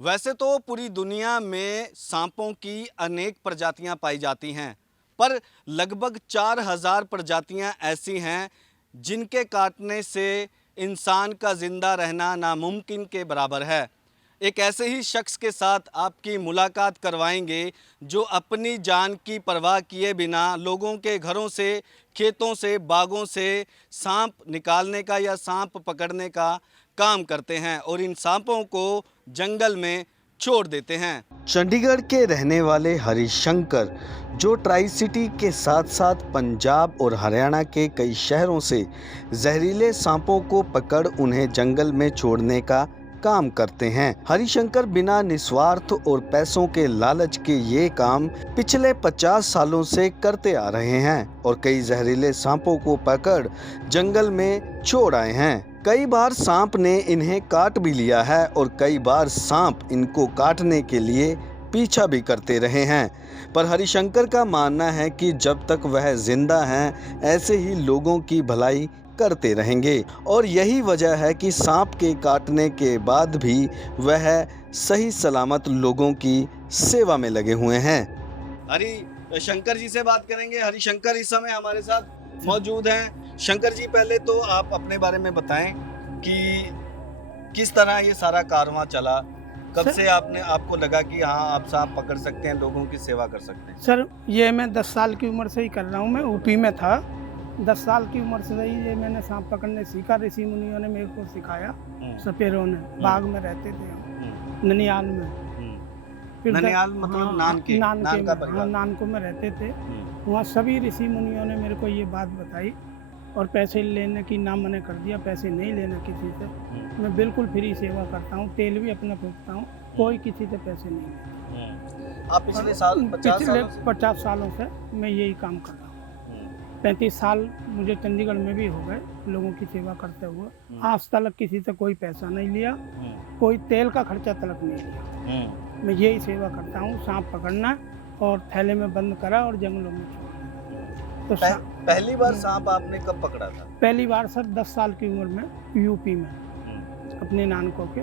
वैसे तो पूरी दुनिया में सांपों की अनेक प्रजातियां पाई जाती हैं, पर लगभग 4000 प्रजातियां ऐसी हैं जिनके काटने से इंसान का जिंदा रहना नामुमकिन के बराबर है। एक ऐसे ही शख्स के साथ आपकी मुलाकात करवाएंगे जो अपनी जान की परवाह किए बिना लोगों के घरों से, खेतों से, बागों से सांप निकालने का या सांप पकड़ने का काम करते हैं और इन सांपों को जंगल में छोड़ देते हैं। चंडीगढ़ के रहने वाले हरिशंकर, जो ट्राई सिटी के साथ साथ पंजाब और हरियाणा के कई शहरों से जहरीले सांपों को पकड़ उन्हें जंगल में छोड़ने का काम करते हैं। हरिशंकर बिना निस्वार्थ और पैसों के लालच के ये काम पिछले 50 सालों से करते आ रहे हैं और कई जहरीले सांपों को पकड़ जंगल में छोड़ आए हैं। कई बार सांप ने इन्हें काट भी लिया है और कई बार सांप इनको काटने के लिए पीछा भी करते रहे हैं, पर हरिशंकर का मानना है कि जब तक वह जिंदा हैं ऐसे ही लोगों की भलाई करते रहेंगे और यही वजह है कि सांप के काटने के बाद भी वह सही सलामत लोगों की सेवा में लगे हुए हैं। हरिशंकर जी से बात करेंगे। हरिशंकर इस समय हमारे साथ मौजूद हैं। शंकर जी, पहले तो आप अपने बारे में बताएं कि किस तरह ये सारा कारवां चला, कब से आपको लगा कि हाँ आप सांप पकड़ सकते हैं, लोगों की सेवा कर सकते हैं? सर, ये मैं 10 साल की उम्र से ही कर रहा हूँ। मैं यूपी में था। 10 साल की उम्र से ही ये मैंने सांप पकड़ने सीखा। ऋषि मुनियों ने मेरे को सिखाया, सपेरों ने। बाग में रहते थे हम, ननियाल में। फिर ननियाल मतलब नानको में रहते थे। वहाँ सभी ऋषि मुनियों ने मेरे को ये बात बताई और पैसे लेने की ना मना कर दिया। पैसे नहीं लेना किसी से। मैं बिल्कुल फ्री सेवा करता हूँ, तेल भी अपना फूकता हूँ, कोई किसी से पैसे नहीं लेता। आप पिछले 50 सालों से मैं यही काम कर रहा हूँ। 35 साल मुझे चंडीगढ़ में भी हो गए लोगों की सेवा करते हुए। आज तक किसी से कोई पैसा नहीं लिया, कोई तेल का खर्चा तलक नहीं लिया। मैं यही सेवा करता हूँ, सांप पकड़ना और थैले में बंद करा और जंगलों में छोड़। तो पहली बार सांप आपने कब पकड़ा था? पहली बार सर 10 साल की उम्र में यूपी में अपने नानकों के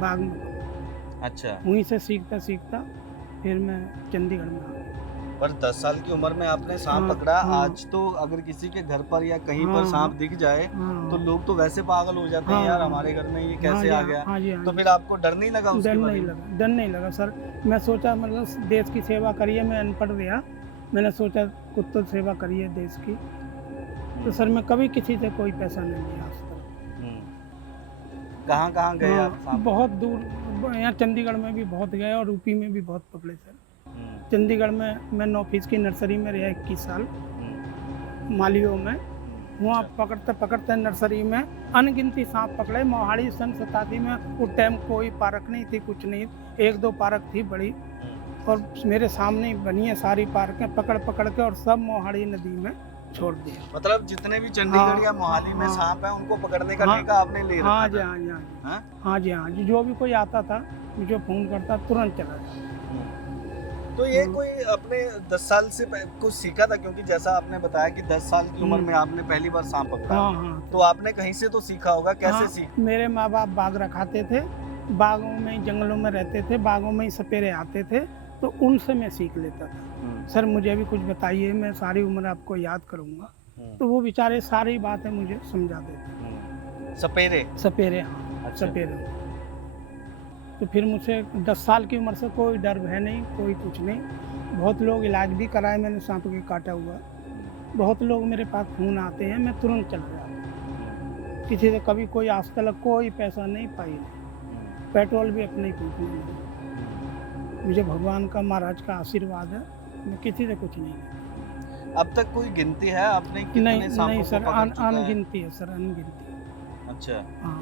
बाग में। अच्छा। वहीं से सीखता सीखता फिर मैं चंडीगढ़ में आ गया। पर 10 साल की उम्र में आपने सांप पकड़ा। आज तो अगर किसी के घर पर या कहीं पर सांप दिख जाए तो लोग तो वैसे पागल हो जाते हैं, यार हमारे घर में ये कैसे आ गया। तो फिर आपको डर नहीं लगा? डर नहीं लगा सर। मैं सोचा मतलब देश की सेवा करिए। मैं अनपढ़ रहा, मैंने सोचा कुत्तों सेवा करिए देश की। तो सर मैं कभी किसी से कोई पैसा नहीं लिया आज तक। कहाँ गए आप? बहुत दूर, यहाँ चंडीगढ़ में भी बहुत गए और यूपी में भी बहुत पकड़े सर। चंडीगढ़ में मैं 9 फीस की नर्सरी में रहा 21 साल, मालियों में। वहाँ पकड़ते पकड़ते नर्सरी में अनगिनती सांप पकड़े। मोहाली सन 87 में उस टाइम कोई पार्क नहीं थी, कुछ नहीं, 1-2 पार्क थी बड़ी, और मेरे सामने बनी है सारी पार्कें। पकड़ पकड़ के और सब मोहाली नदी में छोड़ दिया। मतलब जितने भी चंडीगढ़ या मोहाली में सांप हैं उनको पकड़ने का ठेका आपने ले रखा? हाँ जी, हाँ जी। जो भी कोई आता था मुझे फोन करता, तुरंत चला जाता। तो ये कोई अपने 10 साल से कुछ सीखा था? क्योंकि जैसा आपने बताया कि 10 साल की उम्र में आपने पहली बार सांप पकड़ा। तो आपने कहीं से तो सीखा होगा, कैसे सीखा? मेरे माँ बाप बाग रखाते थे, बागों में जंगलों में रहते थे, बागों में ही सपेरे आते थे, तो उनसे मैं सीख लेता था। सर मुझे भी कुछ बताइए, मैं सारी उम्र आपको याद करूँगा। तो वो बेचारे सारी बातें मुझे समझा देते। सपेरे, हाँ। अच्छा। सपेरे। तो फिर मुझसे 10 साल की उम्र से कोई डर है नहीं, कोई कुछ नहीं। बहुत लोग इलाज भी कराए मैंने सांप के काटा हुआ। बहुत लोग मेरे पास फोन आते हैं, मैं तुरंत चला जाता हूँ। किसी से कभी कोई आज तक कोई पैसा नहीं पाई, पेट्रोल भी अपने ही फूकना नहीं। मुझे भगवान का, महाराज का आशीर्वाद है, मैं किसी से कुछ नहीं। अब तक कोई गिनती है आपने कितने सांपों नहीं सर, को पकड़ चुका है? अनगिनती है सर, अनगिनती। अच्छा। हाँ,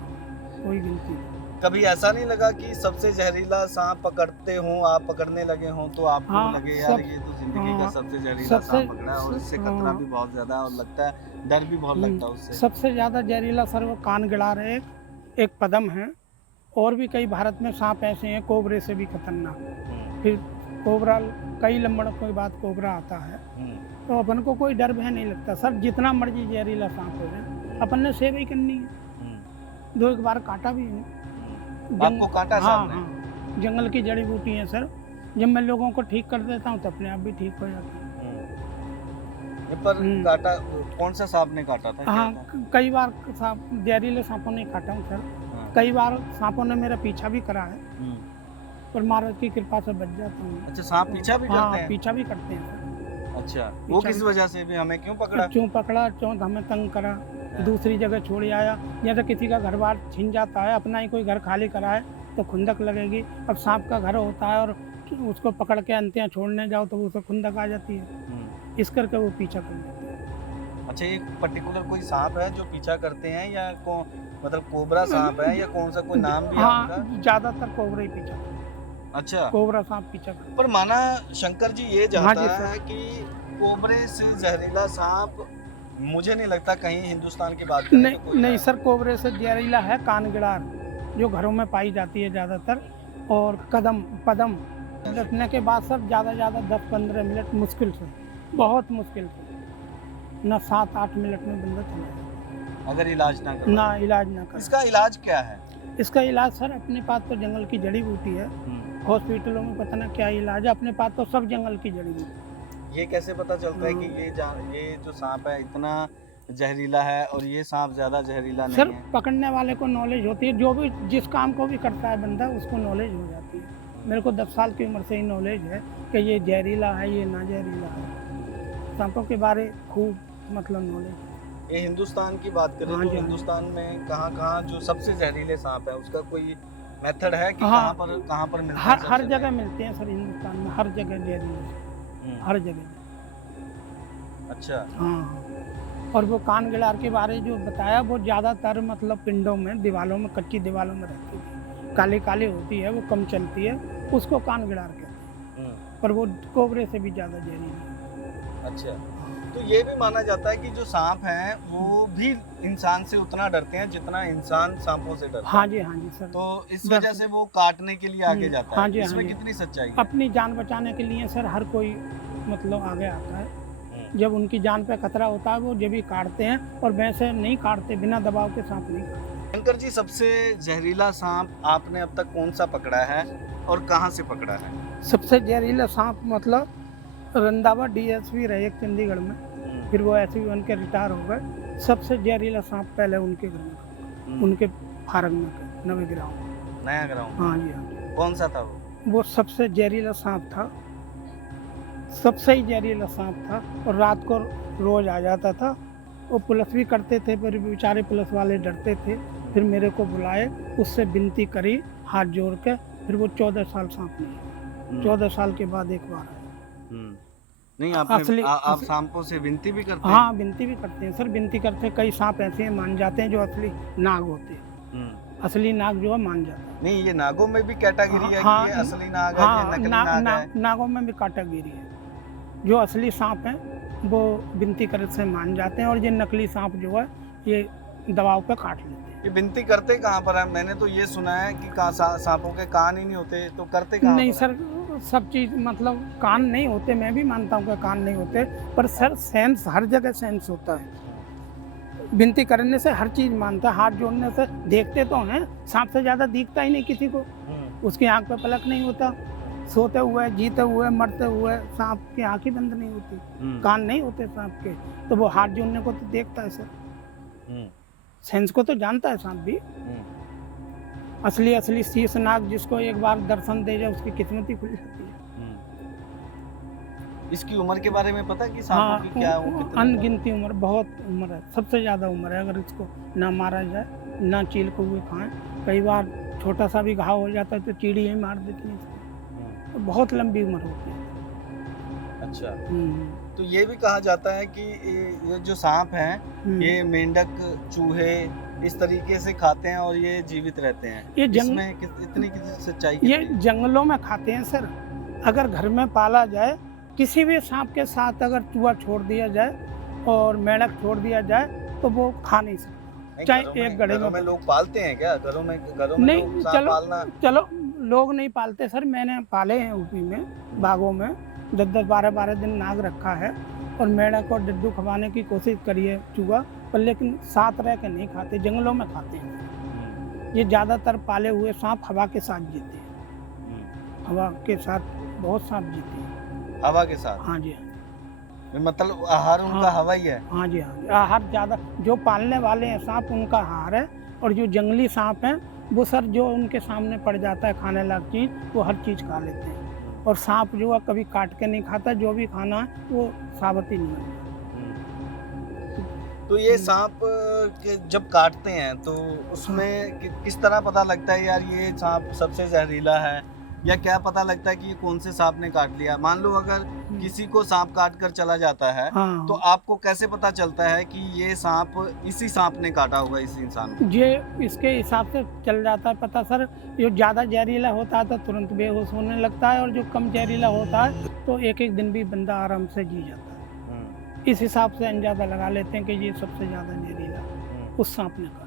कोई गिनती नहीं। कभी ऐसा नहीं लगा कि सबसे जहरीला सांप पकड़ते हो, आप पकड़ने लगे हो तो आपको लगे यार ये तो जिंदगी का सबसे जहरीला सांप पकड़ा है और इससे खतरा भी बहुत ज्यादा और लगता है डर भी बहुत लगता है उससे? सबसे ज्यादा जहरीला सर वो कानगिड़ार है, एक पदम है, और भी कई भारत में सांप ऐसे हैं कोबरे से भी खतरनाक। फिर कोबरा, कई लंबड़ों के बाद कोबरा आता है, तो अपन को कोई डर भय नहीं लगता सर। जितना मर्जी जहरीला सांप हो जाए, अपन ने सेवा ही करनी है। 2-1 बार काटा भी है। आपको काटा? हाँ, जंगल की जड़ी बूटी है सर। जब मैं लोगों को ठीक कर देता हूँ तो अपने आप भी ठीक हो जाते हैं। ये पर काटा कौन सा सांप ने काटा था? हाँ, क्या था? कई बार सांप, जहरीले सांपों ने काटा हूँ सर। हाँ। कई बार सांपों ने मेरा पीछा भी करा है, पर महाराज की कृपा से बच जाता हूँ। अच्छा, सांप पीछा भी करते हाँ, हैं? पीछा भी करते हैं सर। अच्छा, वो पीछा किस भी- वजह से भी हमें क्यों पकड़ा? क्यों पकड़ा, क्यों हमें तंग करा, दूसरी जगह छोड़ आया, या तो किसी का घर बार छिन जाता है, अपना ही कोई घर खाली करा है तो खुंदक लगेगी। अब सांप का घर होता है और उसको पकड़ के अंतियाँ छोड़ने जाओ तो उसे खुंदक आ जाती है, इस करके वो पीछा कर लेते हैं। अच्छा, ये पर्टिकुलर कोई सांप है जो पीछा करते हैं या मतलब कोबरा सांप है या कौन सा कोई नाम भी है हाँ, उनका? ज्यादातर कोबरा ही पीछा करते हैं। अच्छा, कोबरा सांप पीछा करते पर माना शंकर जी ये हाँ जाता जी, सर। है कि कोबरे से जहरीला सांप, मुझे नहीं लगता कहीं हिंदुस्तान की बात हैं। करें तो नहीं कोई नहीं है। सर, कोबरे से जहरीला है कानगिड़ार, जो घरों में पाई जाती है ज्यादातर, और पदम लटने के बाद सर ज़्यादा 10-15 मिनट मुश्किल से, बहुत मुश्किल से, न 7-8 मिनट में बंदा चला जाए, अगर इलाज ना करो। ना इलाज ना कर। इसका इलाज क्या है? इसका इलाज सर अपने पास तो जंगल की जड़ी बूटी है, हॉस्पिटलों में पता ना क्या इलाज है, अपने पास तो सब जंगल की जड़ी बूटी। ये कैसे पता चलता है कि ये जो सांप है इतना जहरीला है और ये सांप ज्यादा जहरीला नहीं सर है? पकड़ने वाले को नॉलेज होती है, जो भी जिस काम को भी करता है बंदा उसको नॉलेज हो जाती है। मेरे को 10 साल की उम्र से ही नॉलेज है कि ये जहरीला है, ये ना जहरीला है, सांपों के बारे खूब मतलब नॉलेज। ये हिंदुस्तान की बात करें हाँ तो जी, हाँ। हिंदुस्तान में कहाँ जो सबसे जहरीले सांप है उसका कोई मेथड है कि हाँ। कहाँ पर मिलते हैं हर सबसे जगह ज्यादा? मिलते हैं सर, हिंदुस्तान में हर जगह जहरीले, हर जगह। अच्छा, हाँ, और वो कानगिड़ार के बारे जो बताया, वो ज़्यादातर मतलब पिंडों में, दीवारों में, कच्ची दीवारों में रहती थी, काली काली होती है, वो कम चलती है, उसको कानगिड़ार कहते हैं, पर वो कोबरे से भी ज़्यादा जहरीली है। अच्छा, तो ये भी माना जाता है कि जो सांप हैं वो भी इंसान से उतना डरते हैं जितना इंसान सांपों से डरता है। हाँ जी सर। तो इस डर वजह से। से वो काटने के लिए आगे जाता है। हाँ जी, हाँ इसमें जी। कितनी सच्चाई है? अपनी जान बचाने के लिए सर हर कोई मतलब आगे आता है, जब उनकी जान पे खतरा होता है वो जब भी काटते हैं, और वैसे नहीं काटते, बिना दबाव के सांप नहीं काटते। शंकर जी, सबसे जहरीला सांप आपने अब तक कौन सा पकड़ा है और कहाँ से पकड़ा है? सबसे जहरीला सांप मतलब रंधावा डीएसपी रहे एक चंडीगढ़ में, फिर वो एसपी बन के रिटायर हो गए। सबसे जहरीला सांप पहले उनके घर में, उनके फार्म में, नवे ग्राउंड, नया ग्राउंड। हाँ जी, हाँ। कौन सा था वो सबसे जहरीला सांप था, सबसे ही जहरीला सांप था, और रात को रोज आ जाता था। वो पुलिस भी करते थे, पर बेचारे पुलिस वाले डरते थे, फिर मेरे को बुलाए, उससे विनती करी हाथ जोड़ के, फिर वो 14 साल सांप नहीं, 14 साल के बाद एक बार आया। नहीं, आप सांपों से विनती भी करते हैं? हाँ, विनती भी करते हैं सर, विनती करते हैं। कई सांप ऐसे हैं मान जाते हैं जो असली नाग होते हैं, असली नाग जो है मान जाता है। नहीं, ये नागों में भी कैटेगरी है हाँ, कि ये असली नाग है, हाँ, ये नकली नाग है? नागों में भी कैटेगरी है, जो असली सांप हैं वो विनती करने से मान जाते हैं, और ये नकली सांप जो है ये दबाव पे काट लेते हैं। ये विनती करते कहाँ पर है? मैंने तो ये सुना है कि सांपों के कान ही नहीं होते, तो करते कहाँ नहीं पर सर, सब चीज़ मतलब कान नहीं होते, मैं भी मानता हूँ कि कान नहीं होते, पर सर सेंस, हर जगह सेंस होता है। विनती करने से हर चीज़ मानता है, हाथ जोड़ने से देखते तो हैं, सांप से ज़्यादा दिखता ही नहीं किसी को, उसकी आंख पे पलक नहीं होता, सोते हुए, जीते हुए, मरते हुए सांप की आंख ही बंद नहीं होती, कान नहीं होते सांप के, तो वो हाथ जोड़ने को तो देखता है सर, सेंस को तो जानता है सांप भी। असली शीश नाग जिसको एक बार दर्शन दे जाए उसकी किस्मत ही खुल जाती है। इसकी उम्र के बारे में पता कि सांपों की क्या अनगिनती उम्र, बहुत उम्र है, सबसे ज़्यादा उम्र है। अगर इसको ना मारा जाए, ना चील को हुए खाएं, कई बार छोटा सा भी घाव हो जाता है तो चीड़ी ही मार देती है इसको, तो बहुत लंबी उम्र होती है। अच्छा, तो ये भी कहा जाता है कि ये जो सांप हैं ये मेंढक, चूहे इस तरीके से खाते हैं और ये जीवित रहते हैं। ये इसमें इतनी सच्चाई ये जंगलों में खाते हैं सर। अगर घर में पाला जाए, किसी भी सांप के साथ अगर चूहा छोड़ दिया जाए और मेंढक छोड़ दिया जाए तो वो खा नहीं सकता। चाहे एक गड्ढे में लोग पालते हैं क्या? घरों में नहीं, सांप पालना? चलो लोग नहीं पालते सर, मैंने पाले हैं यूपी में, बागों में 10-10, 12-12 दिन नाग रखा है, और मेंढक और डड्डू खवाने की कोशिश करी है चूहा, पर लेकिन साथ रह के नहीं खाते, जंगलों में खाते हैं। ये ज़्यादातर पाले हुए सांप हवा के साथ जीते हैं। हवा के साथ बहुत सांप जीते हैं। हवा के साथ? हाँ जी, हाँ जी। मतलब आहार उनका हाँ। हवा ही है? हाँ जी, हाँ जी। आहार ज़्यादा जो पालने वाले हैं सांप उनका आहार है, और जो जंगली सांप हैं वो सर जो उनके सामने पड़ जाता है खाने लायक चीज़ वो हर चीज़ खा लेते हैं। और सांप जो है कभी काट के नहीं खाता, जो भी खाना है वो साबुत ही नहीं है। तो ये सांप के जब काटते हैं तो उसमें किस तरह पता लगता है यार ये सांप सबसे जहरीला है, या क्या पता लगता है कि ये कौन से सांप ने काट लिया? मान लो अगर किसी को सांप काट कर चला जाता है हाँ, तो आपको कैसे पता चलता है कि ये सांप इसी सांप ने काटा होगा इस इंसान को? ये इसके हिसाब से चल जाता है पता सर। जो ज़्यादा जहरीला होता है तो तुरंत बेहोश होने लगता है, और जो कम जहरीला होता है तो एक एक दिन भी बंदा आराम से जी जाता है। इस हिसाब से अंदाजा लगा लेते हैं कि ये सबसे ज़्यादा जहरीला उस सांप ने काटा।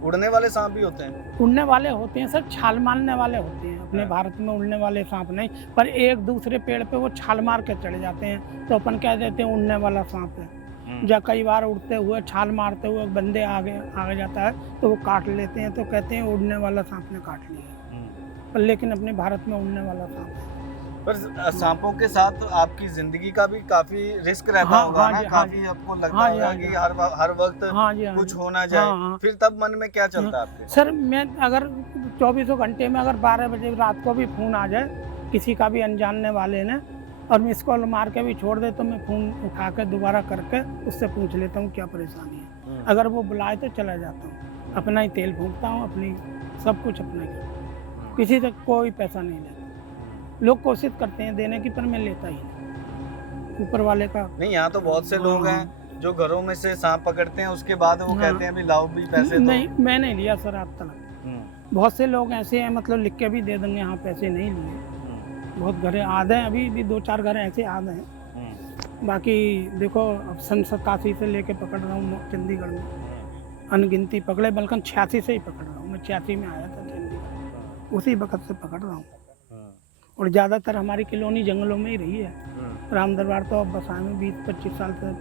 उड़ने वाले सांप भी होते हैं? उड़ने वाले होते हैं सर, छाल मारने वाले होते हैं। अपने भारत में उड़ने वाले सांप नहीं, पर एक दूसरे पेड़ पे वो छाल मार के चढ़ जाते हैं तो अपन कह देते हैं उड़ने वाला सांप है। जब कई बार उड़ते हुए छाल मारते हुए बंदे आगे जाता है तो वो काट लेते हैं तो कहते हैं उड़ने वाला सांप ने काट लिया। पर लेकिन अपने भारत में उड़ने वाला सांप है। पर सांपों के साथ आपकी जिंदगी का भी काफी रिस्क रहता होगा ना? काफी आपको लगता होगा कि हर वक्त कुछ हो ना जाए। फिर तब मन में क्या चलता है आपके? सर मैं अगर 24 घंटे में अगर 12 बजे रात को भी फ़ोन आ जाए किसी का भी अनजानने वाले ने और मिस कॉल मार के भी छोड़ दे तो मैं फ़ोन उठा के दोबारा करके उससे पूछ लेता हूँ क्या परेशानी है। अगर वो बुलाए तो चला जाता हूँ, अपना ही तेल फूंकता हूँ, अपनी सब कुछ अपना ही, किसी से कोई पैसा नहीं लेता। लोग कोशिश करते हैं देने की पर मैं लेता ही नहीं, ऊपर वाले का। नहीं, यहाँ तो बहुत से लोग हैं जो घरों में से सांप पकड़ते हैं उसके बाद वो कहते हैं भी लाओ भी पैसे दो। नहीं, मैं नहीं लिया सर आज तक। बहुत से लोग ऐसे हैं मतलब लिख के भी दे देंगे, हाँ पैसे नहीं लिए। बहुत घर आधे हैं, अभी भी 2-4 घर ऐसे आधे हैं। बाकी देखो अब सन 87 से लेके पकड़ रहा हूँ चंडीगढ़ में, अनगिनती पकड़े, बल्कि 86 से ही पकड़ रहा हूँ। मैं 86 में आया था चंडीगढ़, उसी वक्त से पकड़ रहा हूँ। और ज़्यादातर हमारी कॉलोनी जंगलों में ही रही है। राम दरबार तो अब बसाए में 20-25 साल से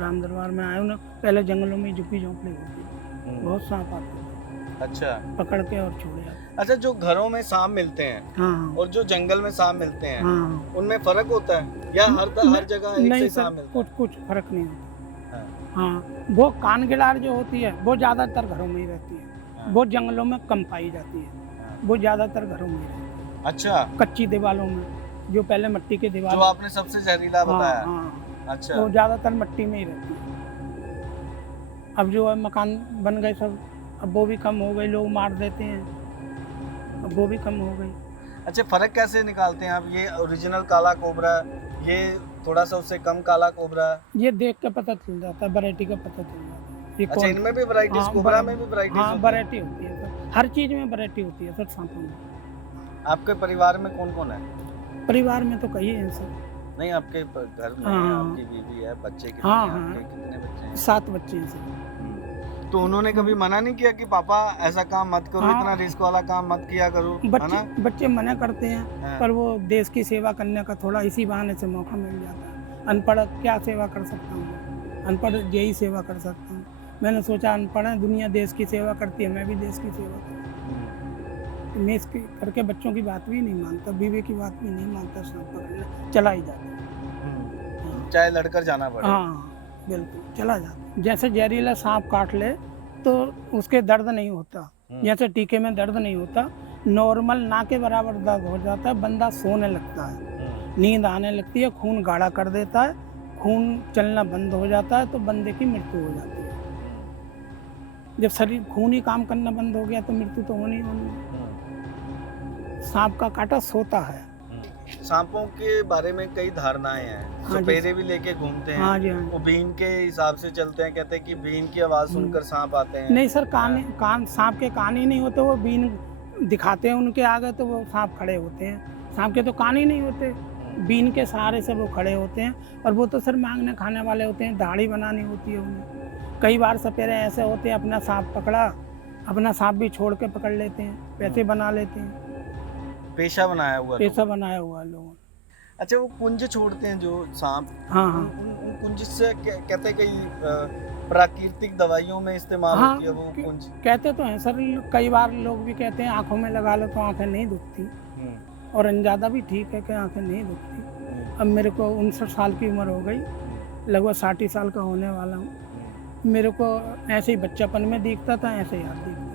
राम दरबार में आए हूँ ना, पहले जंगलों में झुग्गी झोंपड़ी होती, बहुत सांप आते थे। अच्छा, पकड़ के और छोड़े जाते। अच्छा, जो घरों में सांप मिलते हैं हाँ, और जो जंगल में सांप मिलते हैं, हाँ, उनमें फर्क होता है या हर जगह एक से सांप मिलता है? कुछ फर्क नहीं होता। हाँ, वो कानगिलार जो होती है वो ज़्यादातर घरों में ही रहती है। वो जंगलों में कम पाई जाती है, वो ज़्यादातर घरों में ही रहती है। अच्छा, कच्ची दीवारों में, जो पहले मिट्टी की दीवार, जो आपने सबसे जहरीला बताया। हाँ, अच्छा, वो ज़्यादातर मिट्टी में ही रहती है। अब जो है मकान बन गए सब, अब वो भी कम हो गई, लोग मार देते हैं, अब वो भी कम हो गई। अच्छा, फर्क कैसे निकालते हैं आप? ये ओरिजिनल काला कोबरा, ये थोड़ा सा उससे कम काला कोबरा? ये देख के पता चल जाता है, वैरायटी का पता चल जाता है। ये अच्छा, इनमें भी वैरायटीज, कोबरा में भी वैरायटीज? हाँ, वैरायटी होती है सर, हर चीज़ में वैरायटी होती है सर सांपों में। आपके परिवार में कौन कौन है? परिवार में तो कई हैं सर। नहीं, आपके घर में आपकी बीवी है, बच्चे कितने हैं? आपके कितने बच्चे हैं? 7 बच्चे हैं सर। तो उन्होंने कभी मना नहीं किया कि पापा ऐसा काम मत करो, इतना रिस्क वाला काम मत किया करो? बच्चे मना करते हैं, पर वो देश की सेवा करने का थोड़ा इसी बहाने से मौका मिल जाता है। अनपढ़ क्या सेवा कर सकता हूँ, अनपढ़ यही सेवा कर सकता हूँ। मैंने सोचा अनपढ़ है दुनिया, देश की सेवा करती है, मैं भी देश की सेवा करूँ। तो मैं इसके करके बच्चों की बात भी नहीं मानता, बीवी की बात भी नहीं मानता, सांप पकड़ने चला ही जाता, चाहे लड़कर जाना पड़े। हाँ बिल्कुल, चला जाता। जैसे जहरीला सांप काट ले तो उसके दर्द नहीं होता, जैसे टीके में दर्द नहीं होता, नॉर्मल ना के बराबर दर्द हो जाता है, बंदा सोने लगता है, नींद आने लगती है, खून गाढ़ा कर देता है, खून चलना बंद हो जाता है, तो बंदे की मृत्यु हो जाती है। जब शरीर खून ही काम करना बंद हो गया तो मृत्यु तो होनी होनी। सांप का काटा सोता है। सांपों के बारे में कई धारणाएं हैं, सपेरे भी लेके घूमते हैं। हाँ जी, हाँ। वो बीन के हिसाब से चलते हैं, कहते हैं कि बीन की आवाज सुनकर सांप आते हैं। नहीं सर, कान सांप के कान ही नहीं होते, वो बीन दिखाते हैं उनके आगे तो वो सांप खड़े होते हैं। सांप के तो कान ही नहीं होते, बीन के सहारे से वो खड़े होते हैं। और वो तो सर मांगने खाने वाले होते हैं, दाढ़ी बनानी होती है उन्हें। कई बार सपेरे ऐसे होते हैं, अपना सांप पकड़ा, अपना सांप भी छोड़ के पकड़ लेते हैं, पैसे बना लेते हैं, पेशा बनाया हुआ, पेशा बनाया हुआ लोगों। अच्छा, वो कुंज छोड़ते हैं जो सांप, हाँ हाँ, उन कुंज से कहते हैं कई प्राकृतिक दवाइयों में इस्तेमाल हाँ, होती है वो कुंज? कहते तो हैं सर, कई बार लोग भी कहते हैं आँखों में लगा लो तो आँखें नहीं दुखती, और अंदाज़ा भी ठीक है कि आँखें नहीं दुखती। अब मेरे को 59 साल की उम्र हो गई, लगभग 60 साल का होने वाला हूँ। मेरे को ऐसे ही बच्चापन में दिखता था, ऐसे ही याद दिखता है।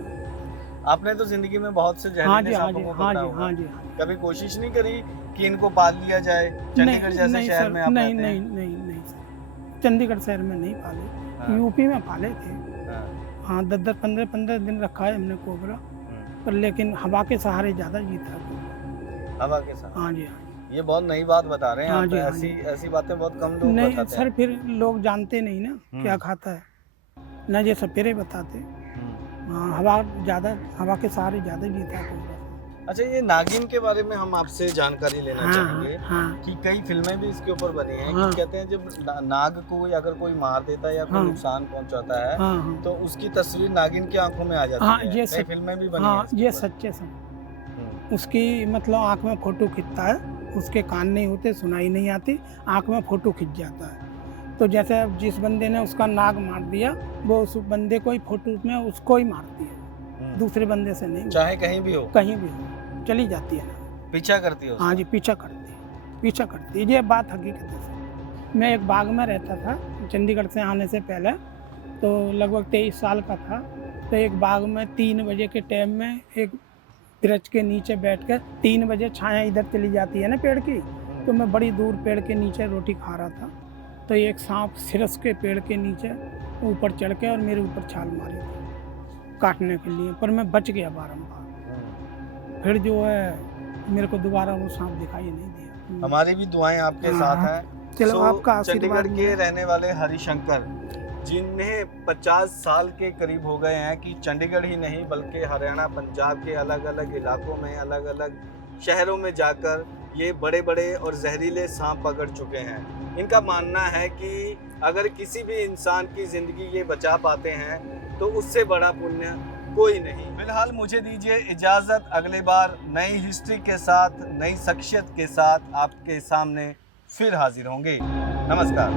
आपने तो जिंदगी में बहुत से हाँ जहरीले जी, हाँ सांपों जी, को हाँ पकड़ा जी, होगा। हाँ जी, हाँ जी। कभी कोशिश नहीं करी कि इनको पाल लिया जाए? चंडीगढ़ जैसे नहीं शहर सर, में आप नहीं रहते हैं। नहीं नहीं नहीं सर, चंडीगढ़ शहर में नहीं पाले, हाँ। यूपी में पाले थे। हाँ। हाँ, 10-10, 15-15 दिन रखा है हमने कोबरा, पर लेकिन हवा के सहारे ज़्यादा जीता है। हवा के साथ? हाँ जी, हाँ जी। ये बहुत नई बात बता रहे हैं हाँ आप। जी, हाँ ऐसी जी। ऐसी बातें बहुत कम लोग नहीं बताते सर, हैं। फिर लोग जानते नहीं ना क्या खाता है, ना ये सपेरे बताते। हाँ, हवा के सहारे ज़्यादा जीता है कोबरा। अच्छा, ये नागिन के बारे में हम आपसे जानकारी लेना हाँ, चाहेंगे हाँ, कि कई फिल्में भी इसके ऊपर बनी हैं हाँ। कि कहते हैं जब नाग को अगर कोई मार देता है या कोई हाँ। नुकसान पहुंचाता है हाँ, हाँ। तो उसकी तस्वीर नागिन की आंखों में आ जाती हाँ, है। ये कई फिल्में भी बनी हाँ, हैं इसके ये ऊपर। सच्चे सब। हम्म, उसकी मतलब आँख में फोटो खिंचता है, उसके कान नहीं होते, सुनाई नहीं आती, आँख में फोटो खिंच जाता है। तो जैसे अब जिस बंदे ने उसका नाग मार दिया, वो उस बंदे को ही फोटो में उसको ही मारती है, दूसरे बंदे से नहीं। चाहे कहीं भी हो, कहीं भी हो, चली जाती है ना। पीछा करती है उसका। हाँ जी, पीछा करती है, ये बात हकीकत है सर। मैं एक बाग में रहता था चंडीगढ़ से आने से पहले, तो लगभग 23 साल का था। तो एक बाग में 3 बजे के टाइम में एक वृक्ष के नीचे बैठकर, 3 बजे छाया इधर चली जाती है ना पेड़ की, तो मैं बड़ी दूर पेड़ के नीचे रोटी खा रहा था, तो एक सांप सिरस के पेड़ के नीचे ऊपर चढ़ के और मेरे ऊपर छाल मारी थी काटने के लिए, पर मैं बच गया बारंबार। फिर जो है मेरे को दोबारा वो सांप दिखाई नहीं दिया। हमारी भी दुआएं आपके साथ हैं। चलो, आपका चंडीगढ़ आशीर्वाद के रहने वाले हरिशंकर, जिन्हें 50 साल के करीब हो गए हैं, कि चंडीगढ़ ही नहीं बल्कि हरियाणा, पंजाब के अलग अलग इलाकों में, अलग अलग शहरों में जाकर ये बड़े बड़े और जहरीले सांप पकड़ चुके हैं। इनका मानना है कि अगर किसी भी इंसान की ज़िंदगी ये बचा पाते हैं तो उससे बड़ा पुण्य कोई नहीं। फिलहाल मुझे दीजिए इजाज़त, अगले बार नई हिस्ट्री के साथ, नई शख्सियत के साथ आपके सामने फिर हाजिर होंगे। नमस्कार।